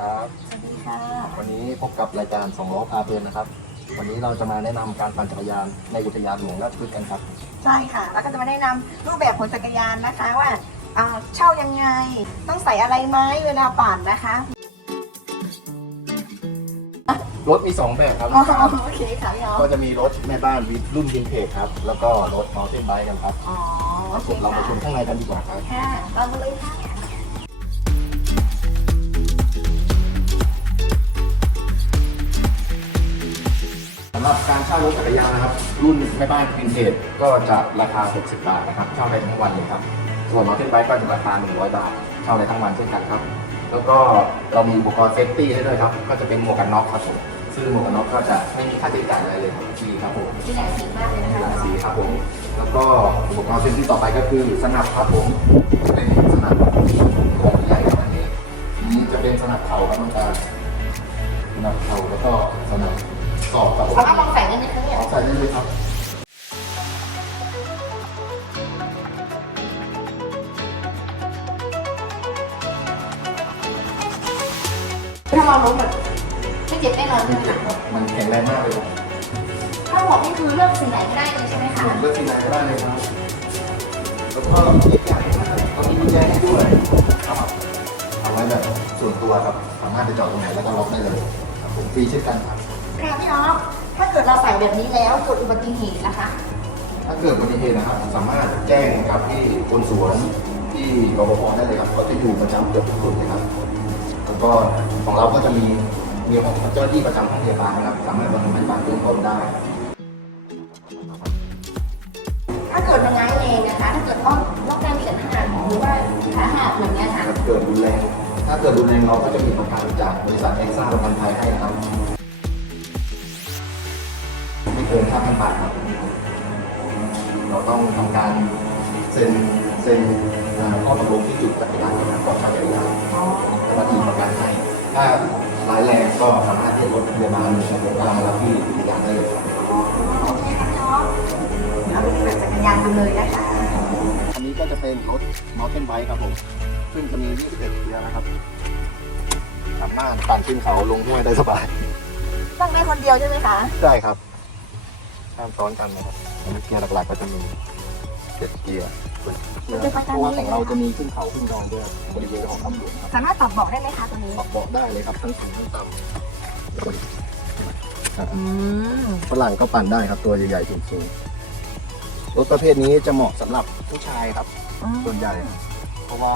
ครับ สวัสดีค่ะ วันนี้พบกับรายการสองล้อพาเพลินนะครับ วันนี้เราจะมาแนะนำการปั่นจักรยานในอุทยานหลวงราชพฤกษ์กันครับ ใช่ค่ะ แล้วก็จะมาแนะนำรูปแบบของจักรยานนะคะว่าอ่าเช่ายังไง ต้องใส่อะไรไหมเวลาปั่นนะคะรถมี 2 แบบครับอ๋อโอเคค่ะพี่อ๋อก็จะมีรถแม่บ้านวิรุ่นวินเทจครับ แล้วก็รถมอเตอร์ไบค์กันครับอ๋อโอเคเราไปค่ะชมข้างในกันดีกว่าครับ ค่ะเรามาเลยค่ะ หรับการเช่ารถจักรยานนะครับ รุ่นแม่บ้านวินเทจก็จะราคา 60 บาทนะครับเช่าได้ทั้งวันเลยครับ ส่วนมอเตอร์ไบค์ก็จะราคา 100 บาทเช่าได้ทั้งวันเช่นกันครับ แล้วก็เรามีอุปกรณ์เซฟตี้ให้ด้วยครับ ก็จะเป็นหมวกกันน็อกครับผมซึ่งหมวกกันน็อกก็จะไม่มีค่าใช้จ่ายอะไรเลยครับฟรีครับผมที่ไหนสีมากเลยนะมีคะหลายสีครับผมแล้วก็อุปกรณ์เซฟตี้ต่อไปก็คือสนับครับผมเป็นสนับของใหญ่ขนาดนี้นี้จะเป็นสนับเข่าครับน้องตาสนับเข่าแล้วก็สนับศอ กครับผมสามารถลองใส่ได้ไหมคะเนี่ยเอาใส่ได้เลยครับถ้าเราล้มแบบไม่เจ็บแน่นอนไม่เจ็บครับมันแข็งแรงมากเลยครับถ้าบอกนี่คือเลือกสีไหนก็ได้เลยใช่ไหมคะผมเลือกที่ไหนก็ได้เลยครับแล้วก็อีกอย่างหนึงนะครับเรามีกุญแจให้ด้วยครับเอาไว้แบบส่วนตัวครับสามารถไปจอดตรงไหนแล้วก็ล็อกได้เลยครับผมฟรีเช่นกันครับ ค่ะพี่อ๋อถ้าเกิดเราใส่แบบนี้แล้วเกิดอุบัติเหตุนะคะ ถ้าเกิดอุบัติเหตุนะครับสามารถแจ้งกับที่คนสวนที่รปภได้เลยครับ ก็จะอยู่ประจำเกือบทุกจุดเลยครับแล้วก็ของเราก็จะมีมีของเจ้าหน้าที่ประจำห้องพยาบาลนะครับสามารถบำรุงพยาบาลเบื้องต้นได้ ถ้าเกิดมันร้ายแรงนะคะ ถ้าเกิดต้องต้องการเขียนหักหรือว่าขาหักอย่างเงี้ยค่ะ ถ้าเกิดรุนแรงถ้าเกิดรุนแรงเราก็จะมีประกันจากบริษัทเอ็กซ่าประกันภัยให้นะครับไม่ เกิน5,000บาทครับเราต้องทำการเซ็นเซ็นอ่าข้อตกลงที่จุดจักรยานนะครับก่อนเช่าจักรยานอ๋อเจ้าหน้าที่ประกันให้ถ้าร้ายแรงก็สามารถเรียกรถพยาบาลหรือรถพยาบาลมารับที่อุทยานได้เลยครับโอเคค่ะพี่อ๋อเดี๋ยวเราไปดูแบบจักรยานกันเลยนะคะอันนี้ก็จะเป็นรถมอเตอร์ไบค์ครับผมซึ่งจะมี21เกียร์นะครับสามารถปั่นขึ้นเขาลงห้วยได้สบายต้องได้คนเดียวใช่ไหมคะได้ครับ ห้ามซ้อนกันนะครับอันนี้เกียร์หลักๆก็จะมีเจ็ดเกียร์เกียร์เพราะว่าของเราจะมีขึ้นเขาขึ้นดอยด้วยบริเวณของขับหลวงครับสามารถปรับเบาะได้ไหมคะตัวนี้ปรับเบาะได้เลยครับทั้งสูงทั้งต่ำครับอืมฝรั่งก็ปั่นได้ครับตัวใหญ่ๆสูงๆรถประเภทนี้จะเหมาะสำหรับผู้ชายครับส่วนใหญ่ เพราะว่า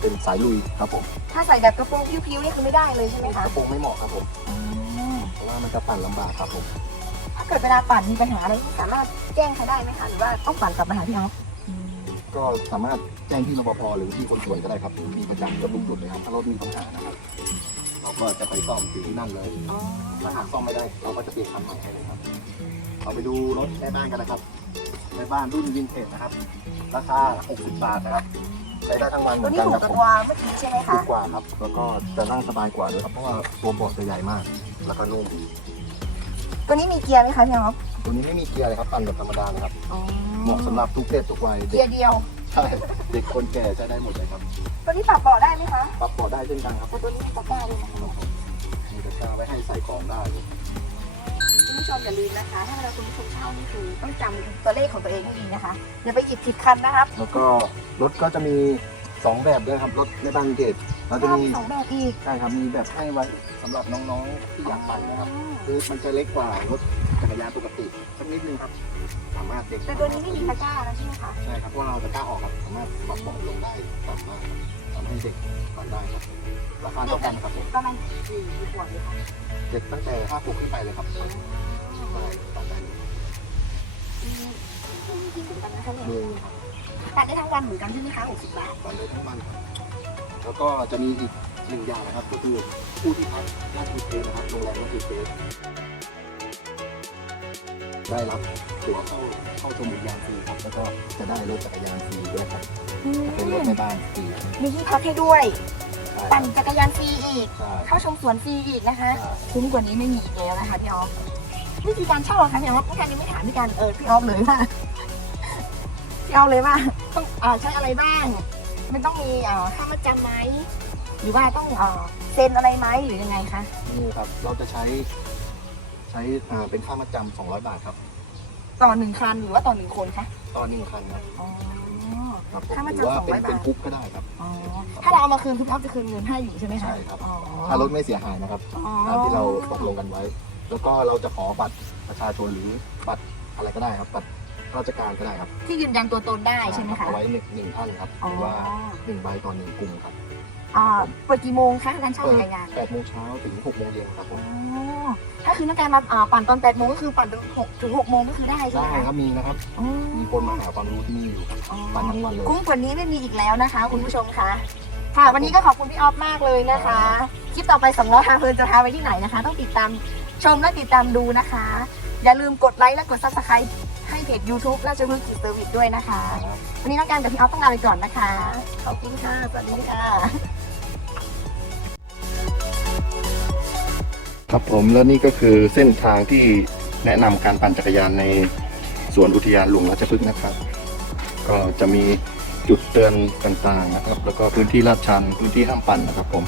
เป็นสายลุยครับผม ถ้าใส่แบบกระโปรงพิ้วๆนี่คือไม่ได้เลยใช่ไหมกคะระโปรงไม่เหมาะครับผมอืมเพราะว่ามันจะปั่นลำบากครับผม ถ้าเกิดเวลาปั่นมีปัญหาอะไรที่สามารถแจ้งเขาได้ไหมคะหรือว่าต้องปั่นกลับมาหาพี่อ๋อก็สามารถแจ้งที่รปภหรือที่คนสวยก็ได้ครับ มีประจำเกือบทุกจุดเลยครับ ถ้ารถมีปัญหานะครับ เราก็จะไปซ่อมถึงที่นั่นเลยอ๋อถ้าหากซ่อมไม่ได้ เราก็จะเปลี่ยนคันใหม่ให้เลยครับเราไปดูรถแม่บ้านกันนะครับแม่บ้านรุ่นวินเทจนะครับ ราคา 60 บาทนะครับใช้ได้ทั้งวันเหตัมืวอนนี้กันถูกครับกผมว่าเมื่อกี้ใช่ไหมถูคะกกว่าครับ แล้วก็จะนั่งสบายกว่าด้วยครับ เพราะว่าตัวเบาะจะใหญ่มาก แล้วก็นุ่ม ตัวนี้มีเกียร์ไหมคะพี่อ๋อตัวนี้ไม่มีเกียร์เลยครับปั่นแบบธรรมดาเลยครับอ๋อเหมาะสำหรับทุกเพศทุกวัยเกีเด็ยกร์เดียว ใช่เด็กคนแก่ใช้ได้หมดเลยครับตัวนี้ปรับเบาะได้ไหมคะปรับเบาะได้เช่นกันครับตัวนี้ปรับได้เลยนะคะมีตะกร้าไว้ให้ใส่ของได้คุณผู้ชมอย่าลืมนะคะ ถ้าเวลาคุณผู้ชมเช่านี่คือต้องจำตัวเลขของตัวเองให้ดีนะคะอย่าไปหยิบผิดคันนะครับแล้วก็รถก็จะมีสองแบบด้วยครับรถในบางเกต เราจะมี สองแบบอีกใช่ครับ มีแบบให้ไว้สำหรับน้องๆที่อยากปั่นนะครับ คือมันจะเล็กกว่ารถจักรยานปกติสักนิดนึงครับ สามารถเด็กแต่ตัวนี้ไม่มีตะกร้าแล้วใช่ไหมคะใช่ครับเพราะว่าเราจะกล้าออกครับ สามารถปรับเบาะลงได้ปรับได้ครับทำให้เด็กปั่นได้ครับ ราคาเท่ากันครับผมประมาณกี่ขวดเลยคะเด็กตั้งแต่ห้าขวบขึ้นไปเลยครับใช่ปั่นได้เลยอืมมีกินถึงกันนะคะเนี่ยมีครับตัดได้ทั้งวันเหมือนกันใช่ไหมคะ60บาทปั่นได้ทั้งวันครับ แล้วก็จะมีอีกหนึ่งอย่างนะครับ ก็คือผู้ที่พักราชบุรีนะครับโรงแรมราชบุรีได้รับตั๋วเข้าเข้าชมอุทยานฟรีครับ แล้วก็จะได้รถจักรยานฟรีด้วยครับจะเป็นรถในบ้านฟรีมีที่พักให้ด้วย ใช่ปั่นจักรยานฟรีอีก ใช่เข้าชมสวนฟรีอีกนะคะใช่คุ้มกว่านี้ไม่มีอีกแล้วนะคะพี่ออฟวิธีการเช่าอะคะพี่ออฟพี่การยังไม่ถามพี่การเออพี่ออฟเลยว่าพี่ออฟเลยว่าต้องอ่าใช้อะไรบ้าง มันต้องมีอ่าค่ามาจำไหมหรือว่าต้องเอ่อเซ็นอะไรไหมหรือยังไงคะนี่ครับ เราจะใช้ใช้อ่าเป็นค่ามัดจำ200 บาทครับ ต่อหนึ่งคันหรือว่าต่อหนึ่งคนคะต่อหนึ่งคันครับอ๋อ ครับผมค่ามัดหจำรือว่าเป็น200บาทเป็นกรุ๊ปก็ได้ครับ อ๋อถ้าเราเอามาคืนคุณอ๊อฟจะคืนเงินให้อยู่ใช่ไหมคะใช่ครับ อ๋อถ้ารถไม่เสียหายนะครับอ๋อตามที่เราตกลงกันไว้ แล้วก็เราจะขอบัตรประชาชนหรือบัตรอะไรก็ได้ครับบัตร ราชการก็ได้ครับที่ยืนยันตัวตนได้ใช่ไหมคะเอาไว้หนึ่งหนึ่งท่านครับหรือว่าหนึ่งใบต่อหนึ่งกลุ่มครับอ่าเปิดกี่โมงคะร้านเช่าจักรยานแปดโมงเช้าถึงหกโมงเย็นครับผอ๋อมถ้าคือนักการมาอ่าปั่นตอนแปดโมงก็คือปั่นถึงหกถึงหกโมงก็คือได้ใช่ไหมได้คะครับมีนะครับอ๋อมีคนมาหาความรู้ที่นี่อยู่ครับอ๋อปั่นทั้งวันเลยคุ้มกว่านี้ไม่มีอีกแล้วนะคะ คุณผู้ชมคะค่ะวันนี้ก็ขอบคุณพี่ออฟมากเลยนะคะคลิปต่อไปสองล้อทางเพลินจะพาไปที่ไหนนะคะ ต้องติดตามชมและติดตามดูนะคะ อย่าลืมกดไลค์และกดซับสไครต์ ให้เพจ YouTube ราชพฤกษ์กิจเซอร์วิสด้วยนะคะ วันนี้น้องการกับพี่ออฟต้องลาไปก่อนนะคะ ขอบคุณค่ะ สวัสดีค่ะ ครับผมแล้วนี่ก็คือเส้นทางที่แนะนำการปั่นจักรยานในสวนอุทยานหลวงราชพฤกษ์นะครับ ก็จะมีจุดเตือนต่างๆนะครับ แล้วก็พื้นที่ลาดชันพื้นที่ห้ามปั่นนะครับผม